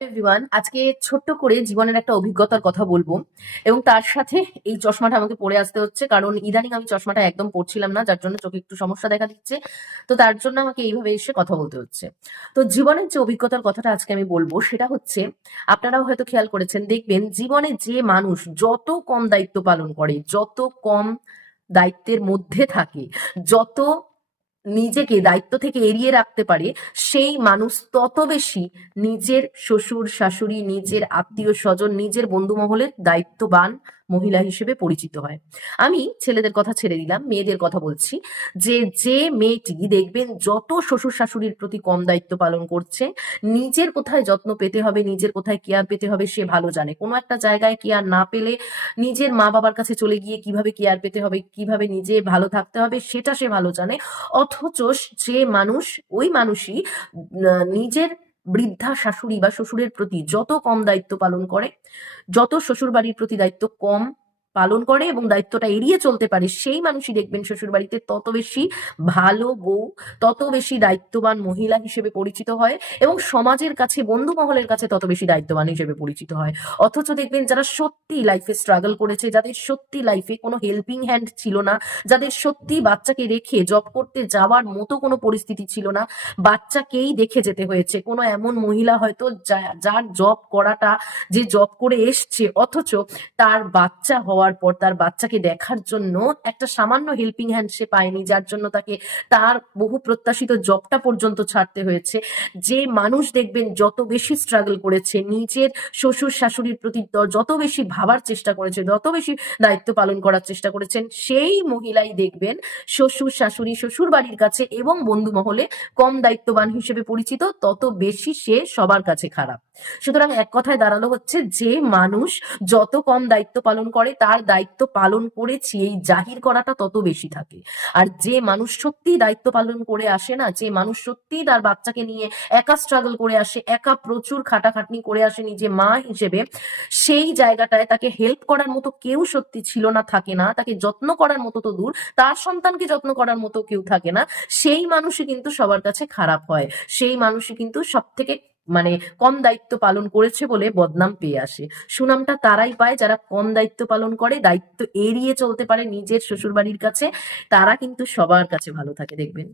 Everyone, আজকে ছোট্ট করে জীবনের একটা অভিজ্ঞতার কথা বলবো এবং তার সাথে এই চশমাটা আমাকে পরে আসতে হচ্ছে কারণ ইদানিং আমি চশমাটা একদম পরছিলাম না, যার জন্য চোখে একটু সমস্যা দেখা দিচ্ছে। তো তার জন্য আমাকে এইভাবে এসে কথা বলতে হচ্ছে। তো জীবনের যে অভিজ্ঞতার কথাটা আজকে আমি বলবো সেটা হচ্ছে, আপনারাও হয়তো খেয়াল করেছেন, দেখবেন জীবনে যে মানুষ যত কম দায়িত্ব পালন করে, যত কম দায়িত্বের মধ্যে থাকে, যত নিজেকে দায়িত্ব থেকে এড়িয়ে রাখতে পারে, সেই মানুষ তত বেশি নিজের শ্বশুর শাশুড়ি, নিজের আত্মীয় স্বজন, নিজের বন্ধু মহলের দায়িত্ববান মহিলা হিসেবে পরিচিত হয়। আমি ছেলেদের কথা ছেড়ে দিলাম, মেয়েদের কথা বলছি। যে মেয়েটি দেখবেন যত শ্বশুর শাশুড়ির প্রতি কম দায়িত্ব পালন করছে, নিজের কোথায় যত্ন পেতে হবে, নিজের কোথায় কেয়ার পেতে হবে সে ভালো জানে। কোনো একটা জায়গায় কেয়ার না পেলে নিজের মা বাবার কাছে চলে গিয়ে কিভাবে কেয়ার পেতে হবে, কিভাবে নিজে ভালো থাকতে হবে সেটা সে ভালো জানে। অথচ যে মানুষ, ওই মানুষই নিজের বৃদ্ধা শাশুড়ি বা শ্বশুরের প্রতি যত কম দায়িত্ব পালন করে, যত শ্বশুর বাড়ির প্রতি দায়িত্ব কম পালন করে এবং দায়িত্বটা এড়িয়ে চলতে পারে, সেই মানুষই দেখবেন শ্বশুর বাড়িতে তত বেশি ভালো বউ, তত বেশি দায়িত্ববান মহিলা হিসেবে পরিচিত হয় এবং সমাজের কাছে, বন্ধু মহলের কাছে তত বেশি দায়িত্ববান হিসেবে পরিচিত হয়। অথচ দেখবেন যারা সত্যি লাইফে স্ট্রাগল করেছে, যাদের সত্যি লাইফে কোনো হেল্পিং হ্যান্ড ছিল না, যাদের সত্যি বাচ্চাকে রেখে জব করতে যাওয়ার মতো কোনো পরিস্থিতি ছিল না, বাচ্চাকেই দেখে যেতে হয়েছে, কোনো এমন মহিলা হয়তো যার জব করাটা, যে জব করে এসছে অথচ তার বাচ্চা হওয়ার পর তার বাচ্চাকে দেখার জন্য একটা সামান্য হেল্পিং হ্যান্ড সে পায়নি, যার জন্য তাকে তার বহু প্রত্যাশিত জবটা পর্যন্ত ছাড়তে হয়েছে। যে মানুষ দেখবেন যত বেশি স্ট্রাগল করেছে, নিজের শ্বশুর শাশুড়ির প্রতি যত বেশি ভাবার চেষ্টা করেছে, যত বেশি দায়িত্ব পালন করার চেষ্টা করেছেন, সেই মহিলাই দেখবেন শ্বশুর শাশুড়ি, শ্বশুর বাড়ির কাছে এবং বন্ধু মহলে কম দায়িত্ববান হিসেবে পরিচিত, তত বেশি সে সবার কাছে খারাপ। সুতরাং এক কথায় দাঁড়ালো হচ্ছে, যে মানুষ যত কম দায়িত্ব পালন করে তার দায়িত্ব পালন করেছি এই জাহির করাটা তত বেশি থাকে। আর যে মানুষ সত্যি দায়িত্ব পালন করে আসে না, যে মানুষ সত্যি তার বাচ্চাকে নিয়ে একা স্ট্রাগল করে আসে, একা প্রচুর খাটাখাটনি করে আসে নিজে মা হিসেবে, সেই জায়গাটায় তাকে হেল্প করার মতো কেউ সত্যি ছিল না, থাকে না, তাকে যত্ন করার মতো তো দূর, তার সন্তানকে যত্ন করার মতো কেউ থাকে না, সেই মানুষই কিন্তু সবার কাছে খারাপ হয়। সেই মানুষই কিন্তু সব থেকে মানে কম দায়িত্ব পালন করেছে বলে বদনাম পেয়ে আসে। সুনামটা তারাই পায় যারা কম দায়িত্ব পালন করে, দায়িত্ব এড়িয়ে চলতে পারে নিজের শ্বশুর বাড়ির কাছে, তারা কিন্তু সবার কাছে ভালো থাকে দেখবেন।